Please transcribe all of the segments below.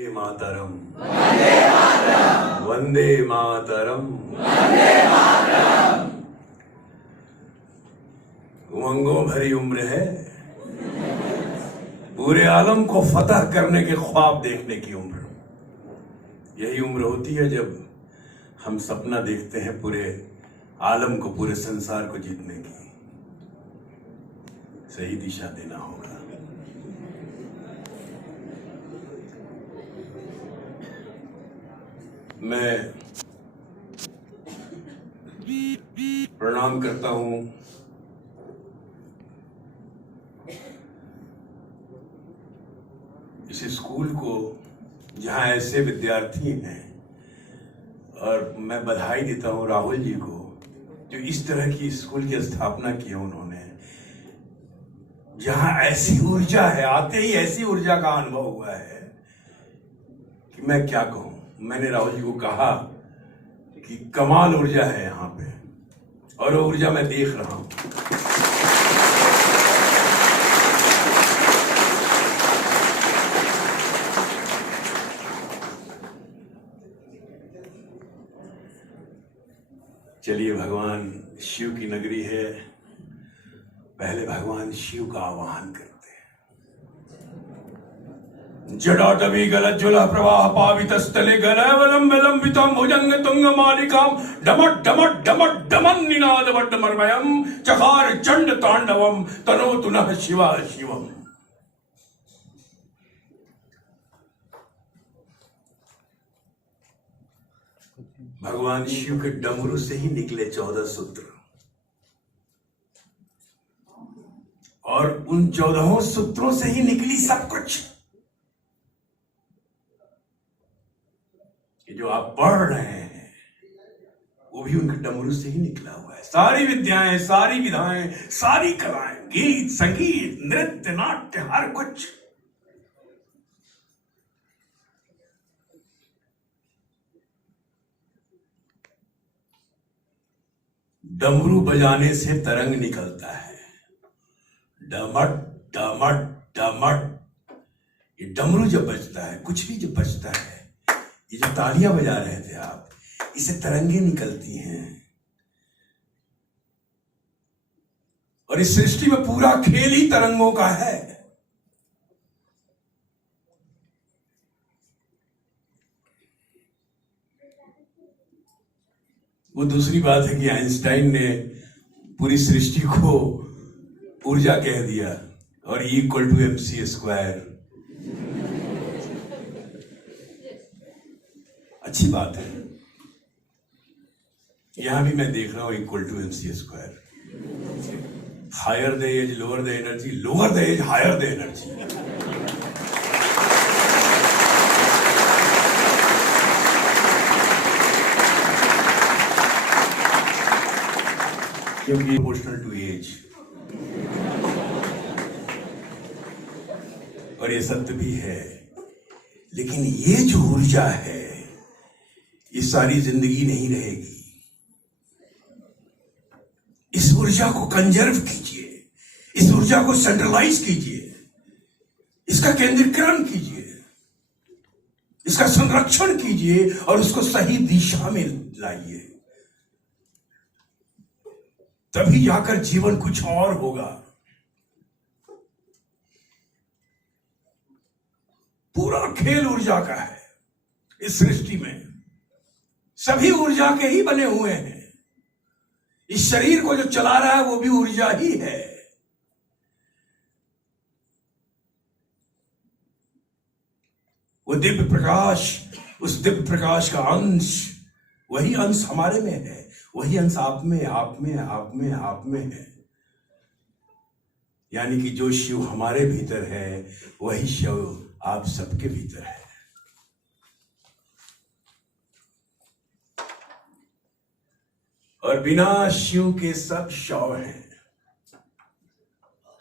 वंदे मातरम, वंदे मातरम। उमंगों भरी उम्र है, पूरे आलम को फतह करने के ख्वाब देखने की उम्र। यही उम्र होती है जब हम सपना देखते हैं पूरे आलम को, पूरे संसार को जीतने की। सही दिशा देना होगा। मैं प्रणाम करता हूं इस स्कूल को जहां ऐसे विद्यार्थी हैं, और मैं बधाई देता हूं राहुल जी को जो इस तरह की स्कूल की स्थापना की है उन्होंने, जहां ऐसी ऊर्जा है, आते ही ऐसी ऊर्जा का अनुभव हुआ है कि मैं क्या कहूं। मैंने राहुल जी को कहा कि कमाल ऊर्जा है यहां पे, और वो ऊर्जा मैं देख रहा हूं। चलिए, भगवान शिव की नगरी है, पहले भगवान शिव का आवाहन करते हैं। जटाटवी गलज्ज्वलः प्रवाह पावितस्थले गलयवलंब विलंबितं भुजंग तुंग मालिकां डमट डमट डमट डमन निनाद वड्डमर्मयं चकार चंड तांडवं तनोतु नः शिवा शिवम्। भगवान शिव के डमरू से ही निकले 14 सूत्र, और उन 14 सूत्रों से ही निकली सब कुछ। जो आप पढ़ रहे हैं वो भी उनके डमरू से ही निकला हुआ है। सारी विद्याएं, सारी विधाएं, सारी कलाएं, गीत, संगीत, नृत्य, नाट्य, हर कुछ डमरू बजाने से तरंग निकलता है। डमट डमट डमट। ये डमरू जब बजता है, कुछ भी जब बजता है, ये जो तालियां बजा रहे थे आप, इससे तरंगे निकलती हैं। और इस सृष्टि में पूरा खेल ही तरंगों का है। वो दूसरी बात है कि आइंस्टाइन ने पूरी सृष्टि को ऊर्जा कह दिया, और E=mc²। अच्छी बात है। यहां भी मैं देख रहा हूं E=mc²। Higher the age lower the energy, lower the age higher the energy. क्योंकि प्रोपोर्शनल टू एज, और ये सत्य भी है। लेकिन ये जो ऊर्जा है, ये सारी जिंदगी नहीं रहेगी। इस ऊर्जा को कंजर्व कीजिए, इस ऊर्जा को सेंट्रलाइज कीजिए, इसका केंद्रीकरण कीजिए, इसका संरक्षण कीजिए, और उसको सही दिशा में लाइए। तभी जाकर जीवन कुछ और होगा। पूरा खेल ऊर्जा का है। इस सृष्टि में सभी ऊर्जा के ही बने हुए हैं। इस शरीर को जो चला रहा है वो भी ऊर्जा ही है। वो दिव्य प्रकाश, उस दिव्य प्रकाश का अंश, वही अंश हमारे में है, वही अंश आप में, आप में, आप में, आप में है। यानी कि जो शिव हमारे भीतर है, वही शिव आप सबके भीतर है। और बिना शिव के सब शव हैं।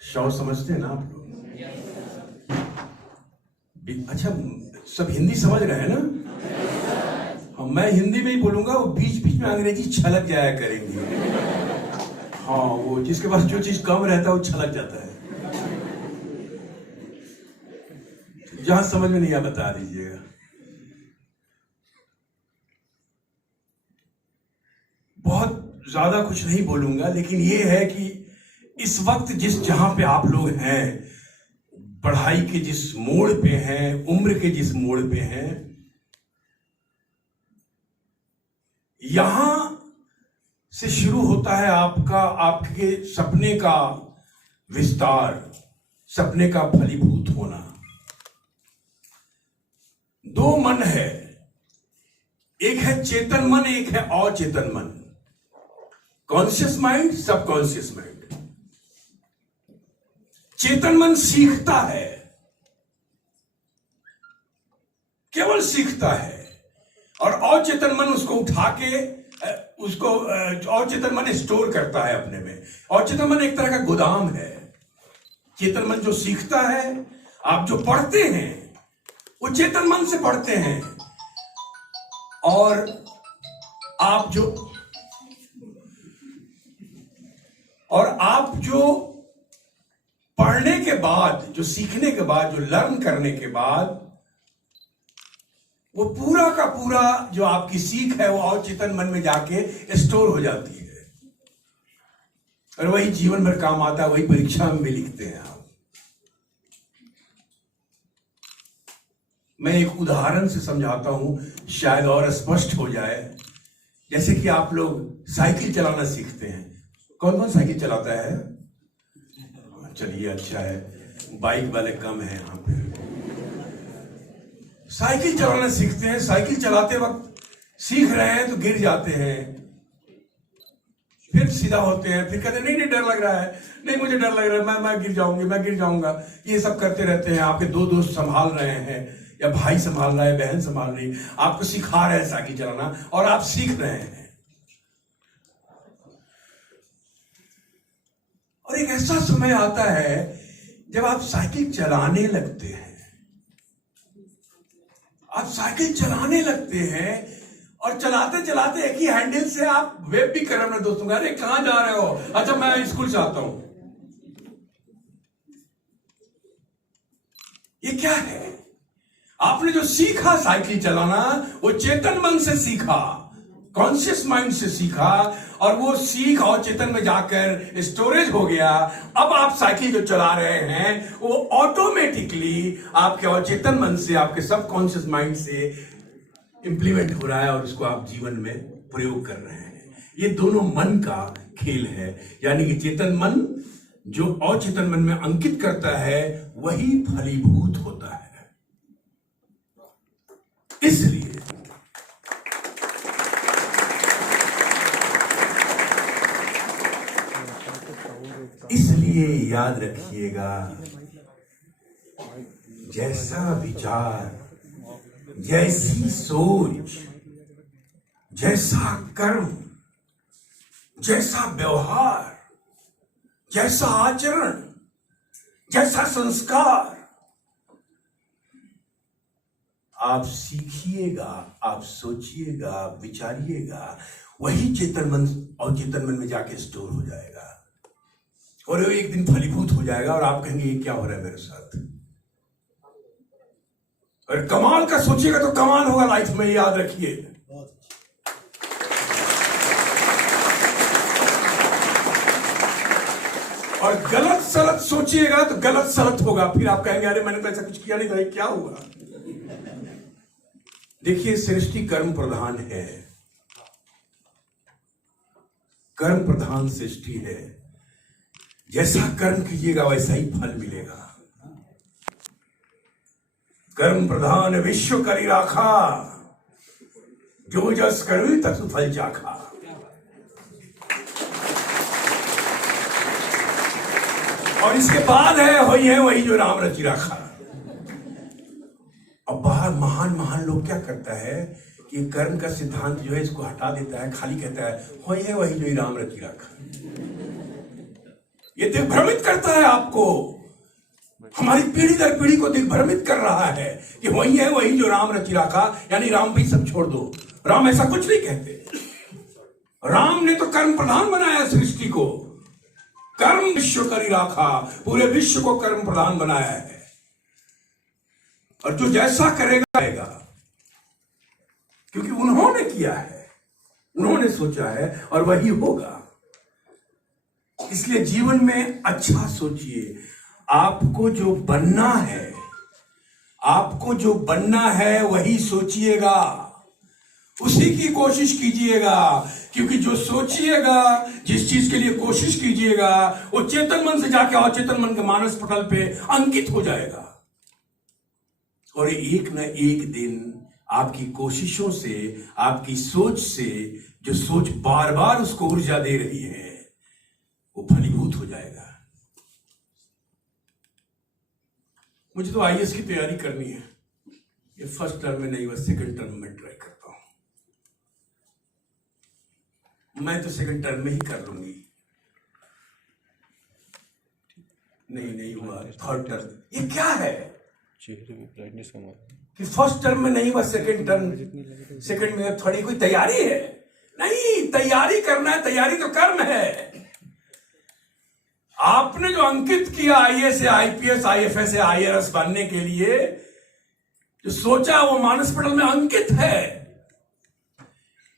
शव समझते हैं ना आप लोग? अच्छा, सब हिंदी समझ रहे हैं ना? हाँ, मैं हिंदी में ही बोलूंगा, वो बीच बीच में अंग्रेजी छलक जाया करेंगी। हाँ, वो जिसके पास जो चीज कम रहता है वो छलक जाता है। जहां समझ में नहीं आया बता दीजिएगा। बहुत ज्यादा कुछ नहीं बोलूंगा, लेकिन ये है कि इस वक्त जहां पे आप लोग हैं, पढ़ाई के जिस मोड़ पे हैं, उम्र के जिस मोड़ पे हैं, यहां से शुरू होता है आपके सपने का विस्तार, सपने का फलीभूत होना। दो मन है, एक है चेतन मन, एक है अचेतन मन। Conscious mind, subconscious mind. चेतन मन सीखता है, केवल सीखता है, और अचेतन मन उसको उठा के उसको अचेतन मन स्टोर करता है अपने में। अचेतन मन एक तरह का गोदाम है। चेतन मन जो सीखता है, आप जो पढ़ते हैं वो चेतन मन से पढ़ते हैं, और आप जो पढ़ने के बाद, जो सीखने के बाद, जो लर्न करने के बाद, वो पूरा का पूरा जो आपकी सीख है वो अवचेतन मन में जाके स्टोर हो जाती है, और वही जीवन भर काम आता है, वही परीक्षा में भी लिखते हैं आप। मैं एक उदाहरण से समझाता हूं, शायद और स्पष्ट हो जाए। जैसे कि आप लोग साइकिल चलाना सीखते हैं। कौन कौन साइकिल चलाता है? चलिए, अच्छा है, बाइक वाले कम हैं यहां पे। साइकिल चलाना सीखते हैं। साइकिल चलाते वक्त सीख रहे हैं तो गिर जाते हैं, फिर सीधा होते हैं, फिर कहते हैं नहीं डर लग रहा है, नहीं मुझे डर लग रहा है, मैं गिर जाऊंगी, मैं गिर जाऊंगा। ये सब करते रहते हैं। आपके दो दोस्त संभाल रहे हैं, या भाई संभाल रहा है, बहन संभाल रही, आपको सिखा रहे हैं साइकिल चलाना, और आप सीख रहे हैं। और एक ऐसा समय आता है जब आप साइकिल चलाने लगते हैं। आप साइकिल चलाने लगते हैं, और चलाते चलाते एक ही हैंडल से आप वेब भी कर रहे हैं दोस्तों का, अरे कहां जा रहे हो? अच्छा, मैं स्कूल जाता हूं। ये क्या है? आपने जो सीखा साइकिल चलाना, वो चेतन मन से सीखा, कॉन्शियस माइंड से सीखा, और वो सीख और चेतन में जाकर स्टोरेज हो गया। अब आप साइकिल जो चला रहे हैं वो ऑटोमेटिकली आपके अचेतन मन से, आपके सबकॉन्शियस माइंड से इंप्लीमेंट हो रहा है, और उसको आप जीवन में प्रयोग कर रहे हैं। ये दोनों मन का खेल है। यानी कि चेतन मन जो अचेतन मन में अंकित करता है, वही फलीभूत होता है। इसलिए याद रखिएगा, जैसा विचार, जैसी सोच, जैसा कर्म, जैसा व्यवहार, जैसा आचरण, जैसा संस्कार आप सीखिएगा, आप सोचिएगा, आप विचारिएगा, वही चेतन मन और चेतन मन में जाके स्टोर हो जाएगा, और वो एक दिन फलीभूत हो जाएगा, और आप कहेंगे ये क्या हो रहा है मेरे साथ। और कमाल का सोचिएगा तो कमाल होगा लाइफ में, याद रखिए। और गलत सलत सोचिएगा तो गलत सलत होगा, फिर आप कहेंगे अरे मैंने तो ऐसा कुछ किया नहीं था, क्या हुआ। देखिए, सृष्टि कर्म प्रधान है, कर्म प्रधान सृष्टि है। जैसा कर्म कीजिएगा वैसा ही फल मिलेगा। कर्म प्रधान विश्व करी राखा, जो जस करी तस फल चाखा। और इसके बाद है वही जो राम रचि राखा। अब बाहर महान महान लोग क्या करता है कि कर्म का सिद्धांत जो है इसको हटा देता है, खाली कहता है वही जो राम रचि राखा। ये दिग्भ्रमित करता है आपको, हमारी पीढ़ी दर पीढ़ी को दिग्भ्रमित कर रहा है कि वही जो राम रचि राखा, यानी राम भी सब छोड़ दो। राम ऐसा कुछ नहीं कहते। राम ने तो कर्म प्रधान बनाया सृष्टि को, कर्म विश्व करी राखा, पूरे विश्व को कर्म प्रधान बनाया है। और जो जैसा करेगा आएगा, क्योंकि उन्होंने किया है, उन्होंने सोचा है और वही होगा। इसलिए जीवन में अच्छा सोचिए। आपको जो बनना है, आपको जो बनना है वही सोचिएगा, उसी की कोशिश कीजिएगा। क्योंकि जो सोचिएगा, जिस चीज के लिए कोशिश कीजिएगा, वो चेतन मन से जाके अचेतन मन के मानस पटल पे अंकित हो जाएगा। और एक न एक दिन आपकी कोशिशों से, आपकी सोच से, जो सोच बार बार उसको ऊर्जा दे रही है, वो फलीभूत हो जाएगा। मुझे तो आईएएस की तैयारी करनी है। ये फर्स्ट टर्म में नहीं, बस सेकंड टर्म में ट्राई करता हूं। मैं तो सेकंड टर्म में ही कर लूंगी। नहीं हुआ थर्ड टर्म। ये क्या है कि फर्स्ट टर्म में नहीं हुआ, सेकंड टर्म, सेकंड में थोड़ी कोई तैयारी है? नहीं, तैयारी करना है, तैयारी तो कर्म है। आपने जो अंकित किया आईएएस या आईपीएस, आईएफएस या आईआरएस बनने के लिए, जो सोचा वो मानस पटल में अंकित है।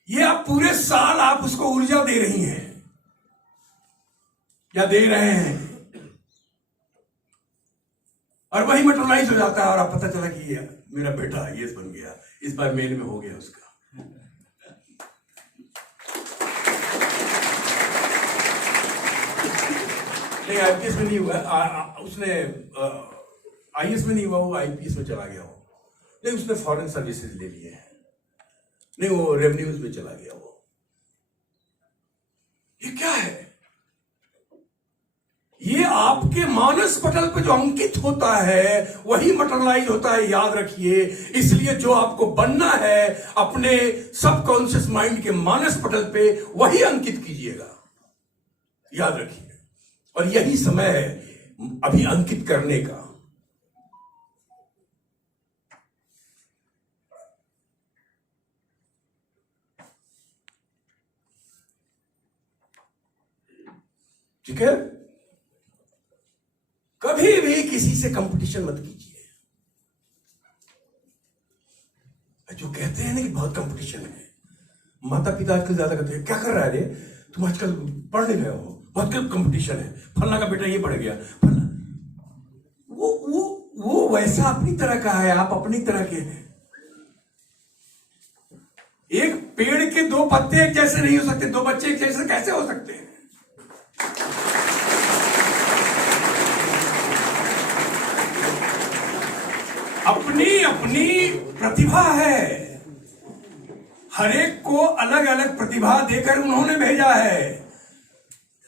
ये आप पूरे साल आप उसको ऊर्जा दे रही हैं या दे रहे हैं, और वही मटेरियलाइज हो जाता है और आप पता चला कि ये मेरा बेटा आईएएस बन गया, इस बार मेल में हो गया उसका। नहीं, आईपीएस में नहीं हुआ, उसने आईएएस में नहीं हुआ, वो आईपीएस में चला गया। वो नहीं, उसने फॉरेन सर्विसेज ले लिए हैं। नहीं, वो रेवेन्यूज में चला गया। वो ये क्या है? ये आपके मानस पटल पे जो अंकित होता है वही मटेरियलाइज होता है, याद रखिए। इसलिए जो आपको बनना है अपने सबकॉन्शियस माइंड के मानस पटल पे वही अंकित कीजिएगा, याद रखिए। और यही समय है अभी अंकित करने का। ठीक है? कभी भी किसी से कंपटीशन मत कीजिए। जो कहते हैं ना कि बहुत कंपटीशन है, माता पिता आजकल ज्यादा कहते हैं, क्या कर रहा है रे तुम आजकल, पढ़ नहीं रहे हो, बहुत कंपटीशन है, फलना का बेटा ये पढ़ गया, फलना। वो वैसा अपनी तरह का है, आप अपनी तरह के हैं। एक पेड़ के दो पत्ते एक जैसे नहीं हो सकते, दो बच्चे एक जैसे कैसे हो सकते हैं? अपनी अपनी प्रतिभा है, हर एक को अलग अलग प्रतिभा देकर उन्होंने भेजा है,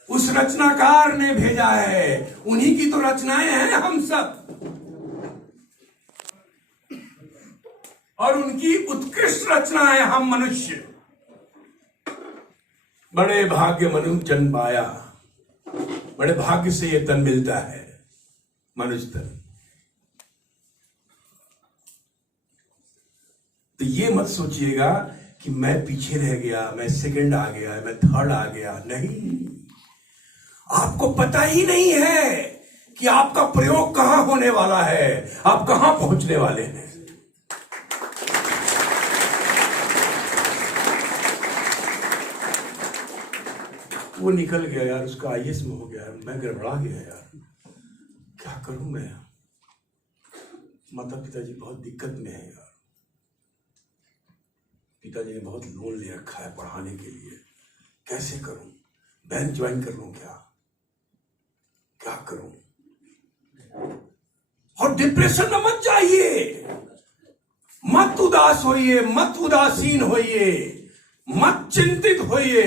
उस रचनाकार ने भेजा है। उन्हीं की तो रचनाएं हैं हम सब, और उनकी उत्कृष्ट रचनाएं हम मनुष्य। बड़े भाग्य मनुष्य जन्म पाया, बड़े भाग्य से ये तन मिलता है, मनुष्य तन। तो ये मत सोचिएगा कि मैं पीछे रह गया, मैं सेकंड आ गया, मैं थर्ड आ गया। नहीं, आपको पता ही नहीं है कि आपका प्रयोग कहां होने वाला है, आप कहां पहुंचने वाले हैं। वो निकल गया यार, उसका आईएएस में हो गया, मैं गड़बड़ा गया यार, क्या करूं मैं? माता पिताजी बहुत दिक्कत में है यार, पिताजी ने बहुत लोन ले रखा है पढ़ाने के लिए, कैसे करूं? बैंक ज्वाइन कर लूं क्या करूं? और डिप्रेशन में मत जाइए, मत उदास होइए, मत उदासीन होइए, मत चिंतित होइए।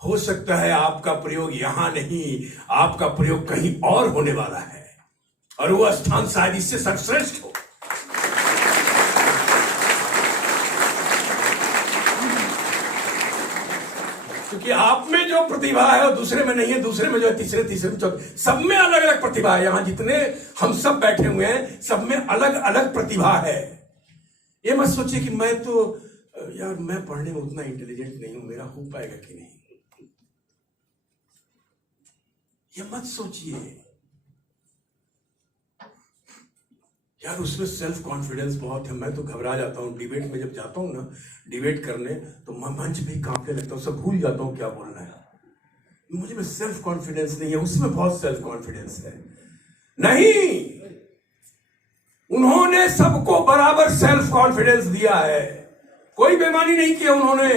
हो सकता है आपका प्रयोग यहां नहीं, आपका प्रयोग कहीं और होने वाला है, और वो स्थान शायद इससे सर्वश्रेष्ठ हो। क्योंकि आप में जो प्रतिभा है वो दूसरे में नहीं है, दूसरे में जो है तीसरे में चौथे, सब में अलग अलग प्रतिभा है। यहां जितने हम सब बैठे हुए हैं सब में अलग अलग प्रतिभा है। ये मत सोचिए कि मैं तो यार मैं पढ़ने में उतना इंटेलिजेंट नहीं हूं, मेरा हो पाएगा कि नहीं, ये मत सोचिए। यार उसमें सेल्फ कॉन्फिडेंस बहुत है। मैं तो घबरा जाता हूँ डिबेट में, जब जाता हूँ ना डिबेट करने, तो मैं मंच पे ही कांपने लगता हूँ, सब भूल जाता हूँ क्या बोलना है। मुझे में सेल्फ कॉन्फिडेंस नहीं है, उसमें बहुत सेल्फ कॉन्फिडेंस है। नहीं, उन्होंने सबको बराबर सेल्फ कॉन्फिडेंस दिया है, कोई बेईमानी नहीं किया उन्होंने,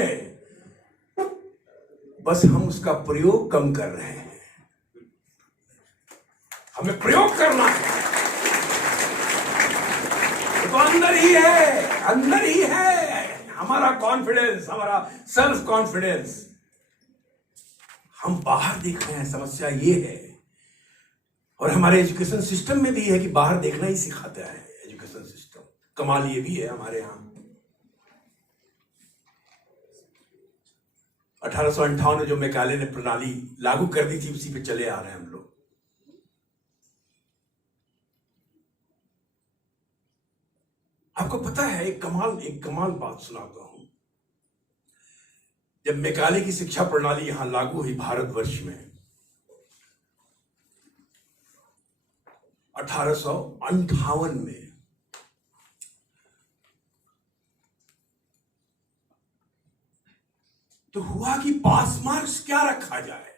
बस हम उसका प्रयोग कम कर रहे हैं। हमें प्रयोग करना है, तो अंदर ही है, अंदर ही है हमारा कॉन्फिडेंस, हमारा सेल्फ कॉन्फिडेंस। हम बाहर देख रहे हैं, समस्या ये है। और हमारे एजुकेशन सिस्टम में भी है कि बाहर देखना ही सिखाता है एजुकेशन सिस्टम। कमाल ये भी है हमारे यहां 1858 में जो मैकाले ने प्रणाली लागू कर दी थी, उसी पे चले आ रहे हैं हम लोग। आपको पता है एक कमाल बात सुनाता हूं। जब मैकाले की शिक्षा प्रणाली यहां लागू हुई भारतवर्ष में 1858 में, तो हुआ कि पास मार्क्स क्या रखा जाए।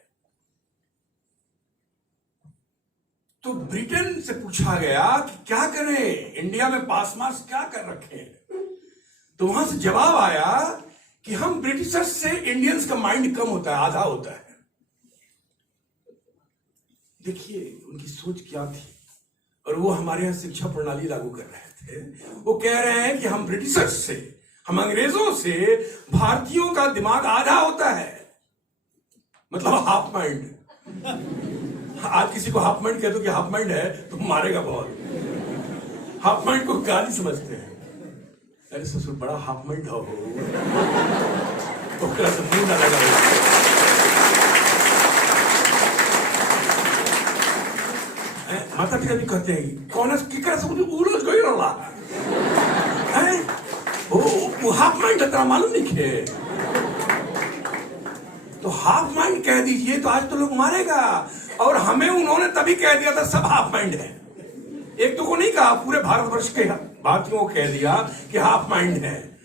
तो ब्रिटेन से पूछा गया कि क्या करें, इंडिया में पास मार्क्स क्या कर रखे हैं। तो वहां से जवाब आया कि हम ब्रिटिशर्स से इंडियंस का माइंड कम होता है, आधा होता है। देखिए उनकी सोच क्या थी, और वो हमारे यहां शिक्षा प्रणाली लागू कर रहे थे। वो कह रहे हैं कि हम ब्रिटिशर्स से, हम अंग्रेजों से, भारतीयों का दिमाग आधा होता है, मतलब हाफ माइंड। आज किसी को हाफ माइंड कह दो कि हाफ माइंड है तो मारेगा बहुत। हाफ माइंड को गाली समझते हैं। अरे ससुर बड़ा हाफ माइंड हो, ओकरा से मुंह ना लगा। माता पिता भी कहते हैं कौन किकरा से उलझ गई रहा है, वो हाफ माइंड है, तेरा मालूम नहीं है। तो हाफ माइंड कह दीजिए तो आज तो लोग मारेगा। और हमें उन्होंने तभी कह दिया था सब हाफ माइंड है। एक तो को नहीं कहा, पूरे भारतवर्ष के भारतीयों को कह दिया कि हाफ माइंड है।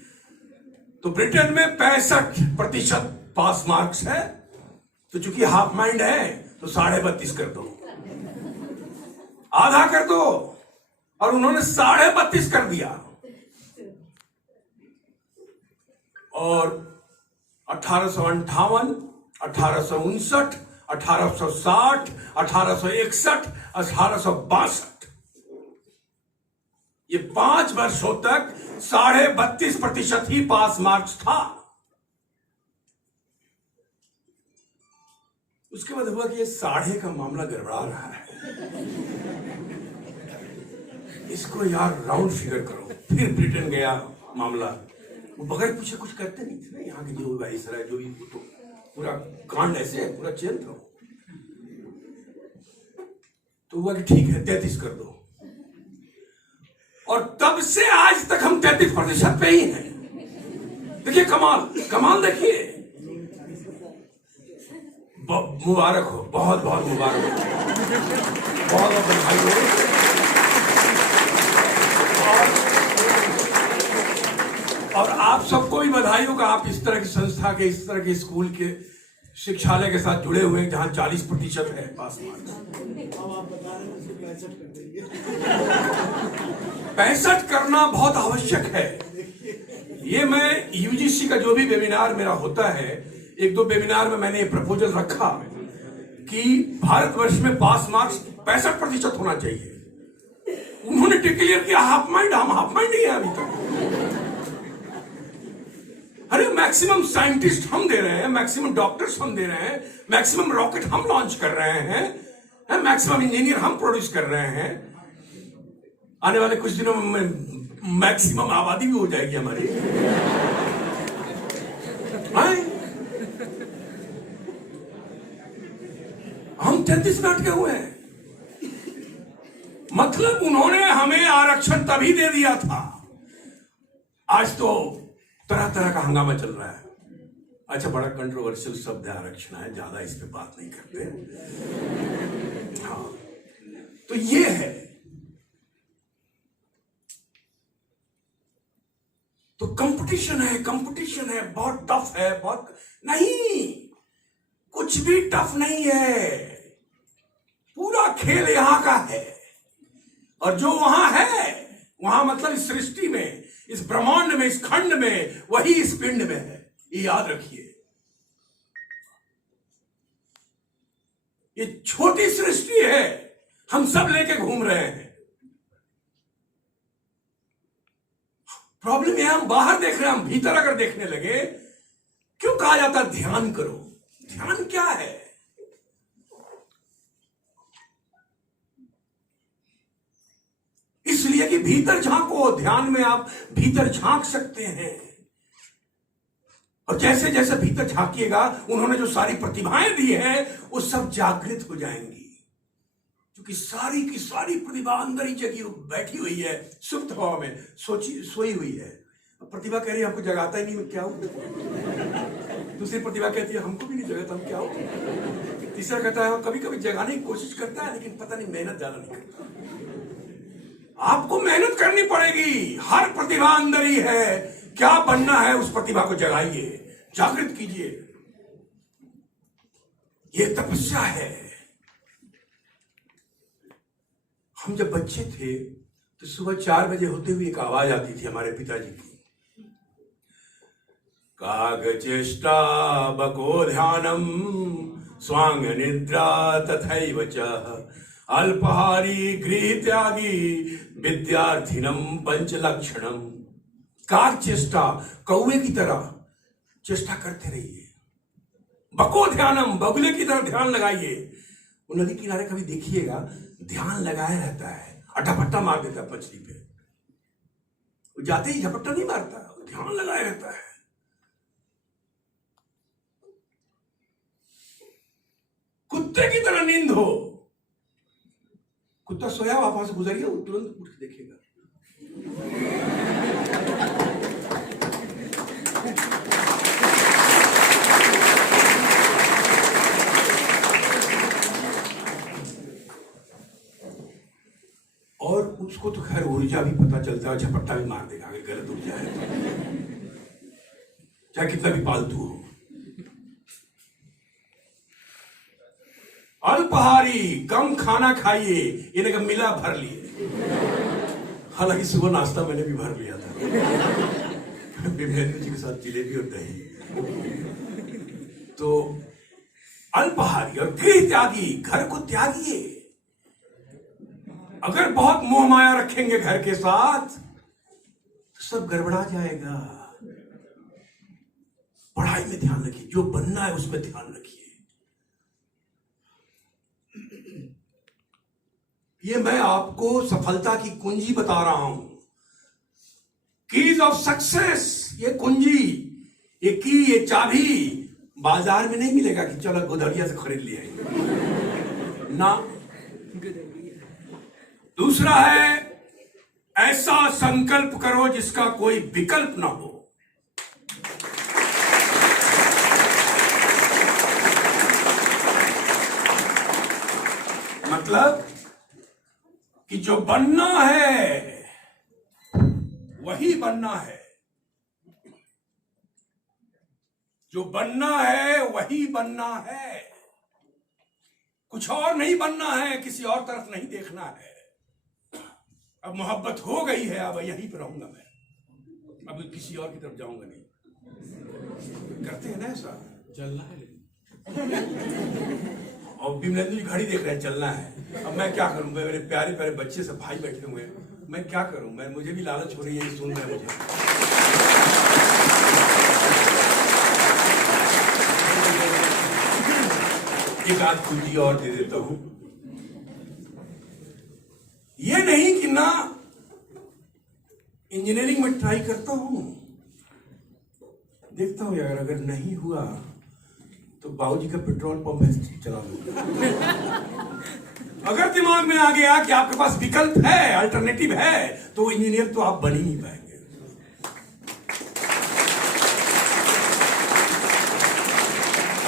तो ब्रिटेन में 65% पास मार्क्स है, तो चूंकि हाफ माइंड है तो 32.5 कर दो, आधा कर दो। और उन्होंने 32.5 कर दिया। और 1858, 1859, 1860, 1861, 1862, ये 5 वर्षों तक 32.5% ही पास मार्क्स था। उसके बाद हुआ कि ये 1.5 का मामला गड़बड़ा रहा है, इसको यार राउंड फिगर करो। फिर ब्रिटेन गया मामला, वो बगैर पूछे कुछ करते नहीं थे ना यहाँ के जो वाइसराय जो भी, तो पूरा कांड ऐसे पूरा चेन था। तो हुआ कि ठीक है 33 कर दो। और तब से आज तक हम 33% पे ही हैं। देखिए कमाल देखिए, मुबारक हो, बहुत बहुत मुबारक हो, बहुत बहुत बधाई हो। और आप सबको भी बधाई हो कि आप इस तरह की संस्था के, इस तरह के स्कूल के शिक्षालय के साथ जुड़े हुए हैं जहां 40% है पास मार्क्स। 65 करना बहुत आवश्यक है। ये मैं यूजीसी का जो भी वेबिनार मेरा होता है, 1-2 वेबिनार में मैंने ये प्रपोजल रखा कि भारतवर्ष में पास मार्क्स 65% होना चाहिए। उन्होंने डिक्लेयर किया हाफ माइंड, हम हाफ माइंड ही है अभी तक। अरे मैक्सिमम साइंटिस्ट हम दे रहे हैं, मैक्सिमम डॉक्टर्स हम दे रहे हैं, मैक्सिमम रॉकेट हम लॉन्च कर रहे हैं, मैक्सिमम इंजीनियर हम प्रोड्यूस कर रहे हैं। आने वाले कुछ दिनों में मैक्सिमम आबादी भी हो जाएगी हमारी। हम 33 में अटके हुए हैं। मतलब उन्होंने हमें आरक्षण तभी दे दिया था। आज तो तरह तरह का हंगामा चल रहा है। अच्छा, बड़ा कंट्रोवर्शियल शब्द है आरक्षण है, ज्यादा इस पे बात नहीं करते। हाँ, तो ये है तो कंपटीशन है, बहुत टफ है, बहुत नहीं, कुछ भी टफ नहीं है, पूरा खेल यहां का है। और जो वहां है, वहां मतलब इस सृष्टि में, इस ब्रह्मांड में, इस खंड में, वही इस पिंड में है, ये याद रखिए। ये छोटी सृष्टि है, हम सब लेके घूम रहे हैं। प्रॉब्लम है हम बाहर देख रहे हैं, हम भीतर अगर देखने लगे, क्यों कहा जाता ध्यान करो? ध्यान क्या है? इसलिए कि भीतर झांको, ध्यान में आप भीतर झांक सकते हैं। और जैसे जैसे भीतर झांकिएगा, उन्होंने जो सारी प्रतिभाएं दी है वो सब जागृत हो जाएंगी, क्योंकि सारी की सारी प्रतिभा अंदर ही जगी बैठी हुई है, सुप्त हवा में सोई हुई है। प्रतिभा कह रही है हमको जगाता ही नहीं, मैं क्या हूं? दूसरी प्रतिभा कहती है हमको भी नहीं जगाता, हम क्या हूं? तीसरा कहता है कभी कभी जगाने की कोशिश करता है, लेकिन पता नहीं मेहनत ज्यादा नहीं करता। आपको मेहनत करनी पड़ेगी, हर प्रतिभा अंदर ही है। क्या बनना है, उस प्रतिभा को जगाइए, जागृत कीजिए। यह तपस्या है। हम जब बच्चे थे तो सुबह 4 बजे होते हुए एक आवाज आती थी हमारे पिताजी की, कागचेष्टा बको ध्यानम स्वांग निद्रा तथैव च अल्पहारी गृह त्यागी विद्यार्थिनम पंचलक्षणम। काग चेष्टा, कौवे की तरह चेष्टा करते रहिए। बको ध्यानम, बगुले की तरह ध्यान लगाइए। वो नदी किनारे कभी देखिएगा, ध्यान लगाया रहता है, अटपट्टा मार देता है मछली पे। वो जाते ही झपट्टा नहीं मारता, ध्यान लगाया रहता है। कुत्ते की तरह नींद हो, कुत्ता सोया आप वहां से गुजरिए, वो तुरंत उठ के देखेगा। और उसको तो खैर ऊर्जा भी पता चलता है, झपट्टा भी मार देगा अगर गलत ऊर्जा है, चाहे कितना भी पालतू हो। अल्पहारी, कम खाना खाइए, इन्हें मिला भर लिए। हालांकि सुबह नाश्ता मैंने भी भर लिया था बिमलेंद्र जी के साथ जिलेबी और दही। तो अल्पहारी और गृह त्यागी, घर को त्यागिए। अगर बहुत मोह माया रखेंगे घर के साथ तो सब गड़बड़ा जाएगा। पढ़ाई में ध्यान रखिए, जो बनना है उसमें ध्यान रखिए। ये मैं आपको सफलता की कुंजी बता रहा हूं, कीज ऑफ सक्सेस। ये कुंजी, ये की, ये चाबी बाजार में नहीं मिलेगा कि चलो गोधड़िया से खरीद लिया ना। दूसरा है, ऐसा संकल्प करो जिसका कोई विकल्प ना हो। मतलब कि जो बनना है वही बनना है, जो बनना है वही बनना है, कुछ और नहीं बनना है, किसी और तरफ नहीं देखना है। अब मोहब्बत हो गई है, अब यहीं पर रहूंगा मैं, अब किसी और की तरफ जाऊंगा नहीं। करते हैं ना ऐसा, चलना है और बिमलेंद्र जी घड़ी देख रहे हैं, चलना है। अब मैं क्या करूं, मेरे प्यारे प्यारे बच्चे सब भाई बैठे हुए हैं, मैं क्या करूं? मुझे भी लालच हो रही है, ये सुन रहे हैं मुझे। एक आध कुंजी और दे देता हूं। ये नहीं कि ना इंजीनियरिंग में ट्राई करता हूं, देखता हूं यार अगर नहीं हुआ तो बाबूजी का पेट्रोल पंप है चला दूंगा। अगर दिमाग में आ गया कि आपके पास विकल्प है, अल्टरनेटिव है, तो इंजीनियर तो आप बन ही नहीं पाएंगे।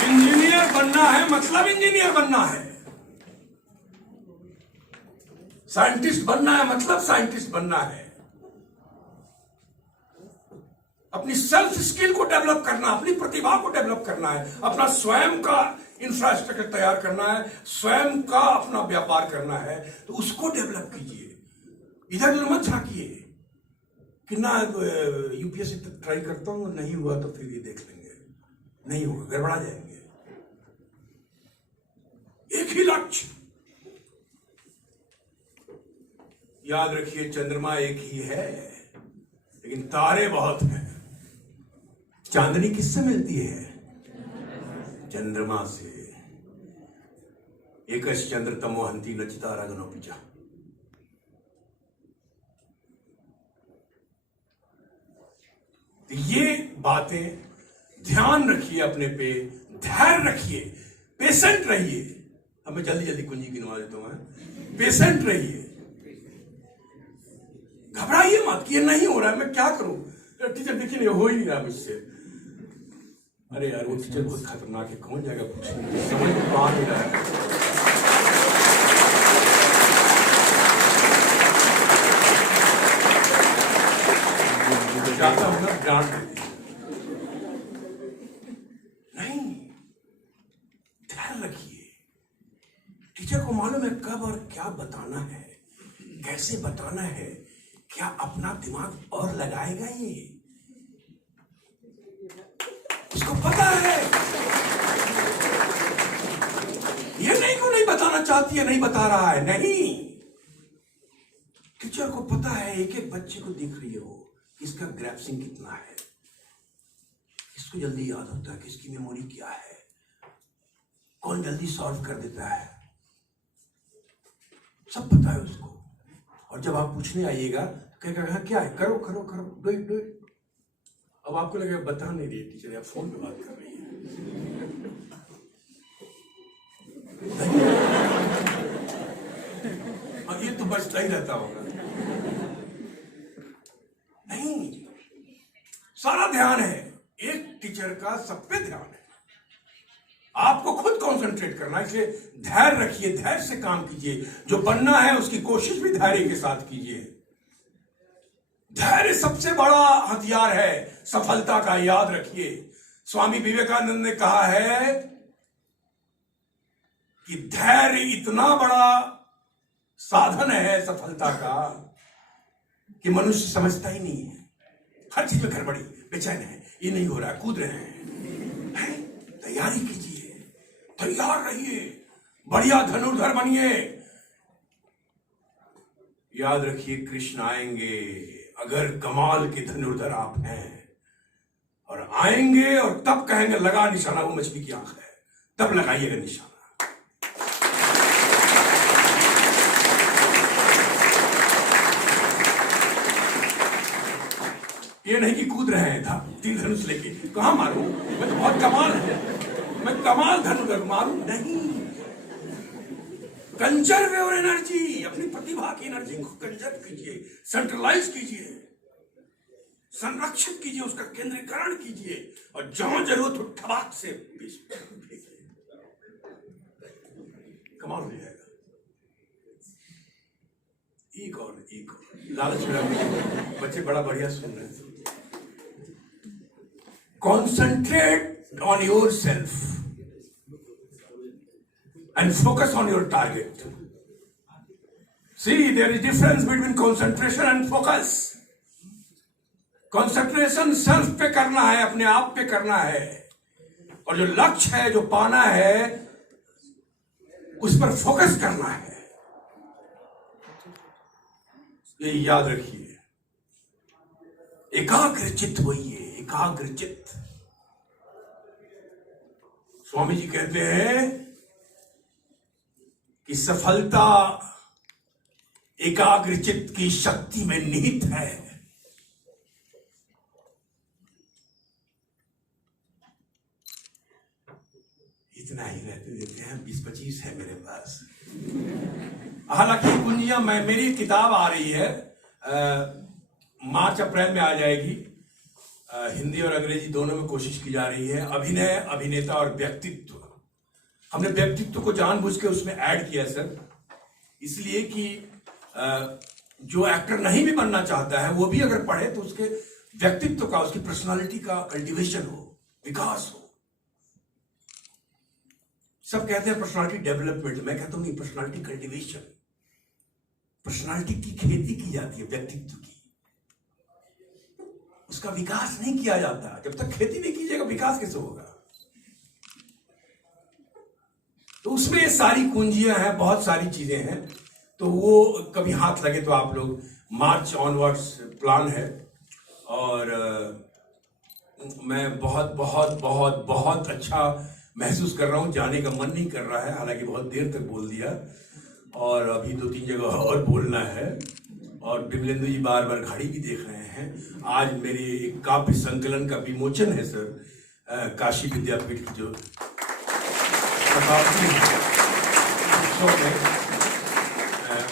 इंजीनियर बनना है मतलब इंजीनियर बनना है, साइंटिस्ट बनना है मतलब साइंटिस्ट बनना है। अपनी सेल्फ स्किल को डेवलप करना, अपनी प्रतिभा को डेवलप करना है, अपना स्वयं का इंफ्रास्ट्रक्चर तैयार करना है, स्वयं का अपना व्यापार करना है, तो उसको डेवलप कीजिए। इधर उधर मत झांकिए कि ना यूपीएससी तक ट्राई करता हूं, नहीं हुआ तो फिर ये देख लेंगे, नहीं होगा, गड़बड़ा जाएंगे। एक ही लक्ष्य, याद रखिए, चंद्रमा एक ही है लेकिन तारे बहुत हैं। चांदनी किससे मिलती है? चंद्रमा से। एकश चंद्र तमोहंती नचिता रागनो पिचा। ये बातें ध्यान रखिए, अपने पे धैर्य रखिए, पेशेंट रहिए। अब मैं जल्दी जल्दी कुंजी गिनवा देता हूं। पेशेंट रहिए, घबराइए मत कि ये नहीं हो रहा है, मैं क्या करूं, टीचर देखिए नहीं हो ही नहीं रहा मुझसे। अरे यार वो टीचर बहुत खतरनाक है, कौन जाएगा पूछने, समझ में आ नहीं रहा है। चाहता हूं ना ज्ञान नहीं, ध्यान रखिए। टीचर को मालूम है कब और क्या बताना है, कैसे बताना है, क्या अपना दिमाग और लगाएगा ये, उसको पता है। ये नहीं को नहीं बताना चाहती है, नहीं बता रहा है, नहीं, टीचर को पता है। एक एक बच्चे को दिख रही हो किसका ग्रैप्सिंग कितना है, किसको जल्दी याद होता है, किसकी मेमोरी क्या है, कौन जल्दी सॉल्व कर देता है, सब पता है उसको। और जब आप पूछने आइएगा कहेगा क्या है, करो करो करो, डू इट डू इट। अब आपको लगेगा बता नहीं रही टीचर, या फोन पे बात कर रही है। और ये तो बचता ही रहता होगा। नहीं, सारा ध्यान है, एक टीचर का सब पे ध्यान है। आपको खुद कंसंट्रेट करना है, इसलिए धैर्य रखिए, धैर्य से काम कीजिए। जो बनना है उसकी कोशिश भी धैर्य के साथ कीजिए। धैर्य सबसे बड़ा हथियार है सफलता का, याद रखिए। स्वामी विवेकानंद ने कहा है कि धैर्य इतना बड़ा साधन है सफलता का कि मनुष्य समझता ही नहीं है। हर चीज में गड़बड़ी, बेचैन है, ये नहीं हो रहा है, कूद रहे हैं। तैयारी कीजिए, तैयार रहिए, बढ़िया धनुर्धर बनिए। याद रखिए, कृष्ण आएंगे अगर कमाल के धनुर्धर आप हैं, और आएंगे और तब कहेंगे लगा निशाना, वो मछली की आंख है, तब लगाइएगा निशाना। ये नहीं कि कूद रहे हैं था तीर धनुष लेके, कहां मारूं, मैं तो बहुत कमाल है, मैं कमाल धनुर्धर, मारूं नहीं। कंजर्व योर एनर्जी, अपनी प्रतिभा की एनर्जी को कंजर्व कीजिए, सेंट्रलाइज कीजिए, संरक्षित कीजिए, उसका केंद्रीकरण कीजिए, और जहां जरूरत हो ठबाक से फेंकिए, कमाल हो जाएगा। एक और लालच में बच्चे बड़ा बढ़िया सुन रहे हैं। Concentrate on your self and focus on your target. See, there is difference between concentration and focus. Concentration self पे करना है, अपने आप पे करना है, और जो लक्ष्य है, जो पाना है, उस पर फोकस करना है। ये याद रखिए, एकाग्रचित्त होइए, एकाग्रचित्त। स्वामी जी कहते हैं कि सफलता एकाग्रचित्त की शक्ति में निहित है। इतना ही रहते देते हैं, 20-25 है मेरे पास। हालांकि कुंजियां, मेरी किताब आ रही है, मार्च अप्रैल में आ जाएगी। हिंदी और अंग्रेजी दोनों में कोशिश की जा रही है। अभिनय, अभिनेता और व्यक्तित्व, हमने व्यक्तित्व को जानबूझ के उसमें ऐड किया सर, इसलिए कि जो एक्टर नहीं भी बनना चाहता है वो भी अगर पढ़े तो उसके व्यक्तित्व का, उसकी पर्सनालिटी का कल्टीवेशन हो, विकास हो। सब कहते हैं पर्सनालिटी डेवलपमेंट, मैं कहता हूं नहीं, पर्सनालिटी कल्टीवेशन। पर्सनालिटी की खेती की जाती है, व्यक्तित्व की, उसका विकास नहीं किया जाता। जब तक खेती नहीं कीजिएगा विकास कैसे होगा? तो उसमें ये सारी कुंजियां हैं, बहुत सारी चीजें हैं। तो वो कभी हाथ लगे तो आप लोग, मार्च ऑनवर्ड्स प्लान है। और मैं बहुत बहुत बहुत बहुत अच्छा महसूस कर रहा हूं। जाने का मन नहीं कर रहा है, हालांकि बहुत देर तक बोल दिया और अभी 2-3 जगह और बोलना है। और बिमलेंदु जी बार बार घड़ी भी देख रहे हैं। आज मेरे एक काव्य संकलन का विमोचन है सर, काशी विद्यापीठ की जो शताब्दी में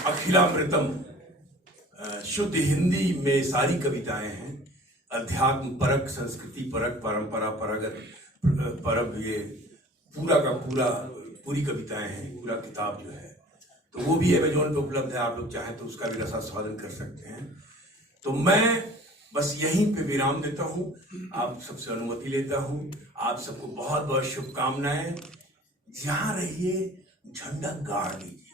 अखिलामृतम शुद्ध हिंदी में सारी कविताएं हैं। अध्यात्म परक, संस्कृति परक, परंपरा परक, ये पूरा का पूरा पूरी कविताएं हैं, पूरा किताब जो है। तो वो भी अमेज़न पे उपलब्ध है, आप लोग चाहें तो उसका भी रसास्वादन कर सकते हैं। तो मैं बस यहीं पे विराम देता हूं, आप सबसे अनुमति लेता हूं। आप सबको बहुत बहुत शुभकामनाएं। जहां रहिए झंडा गाड़ लीजिए।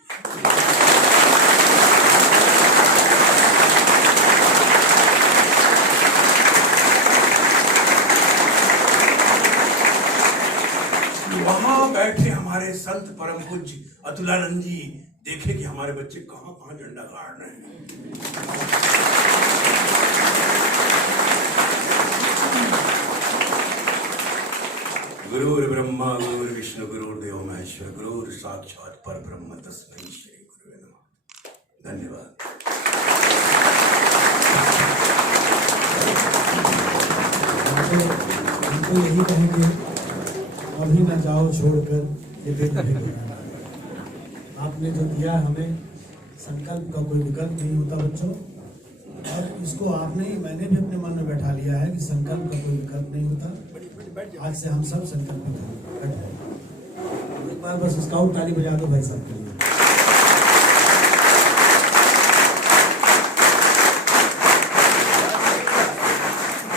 वहां बैठे हमारे संत परम पूज्य अतुलानंद जी देखे कि हमारे बच्चे कहां कहां झंडा गाड़ रहे हैं। गुरुर् ब्रह्मा गुरुर्विष्णु गुरुर्देव महेश्वर, गुरुर् साक्षात् परब्रह्म तस्मै श्री गुरुवे नमः। धन्यवाद। हमको यही कहेंगे, अभी न जाओ छोड़कर ये दिन नहीं। आपने जो दिया हमें, संकल्प का कोई विकल्प नहीं होता बच्चों, और इसको आपने ही, मैंने भी अपने मन में बैठा लिया है कि संकल्प का कोई विकल्प नहीं होता। आज से हम सब संकल्पित हैं। एक बार बस स्काउट ताली बजा दो भाई साहब के लिए।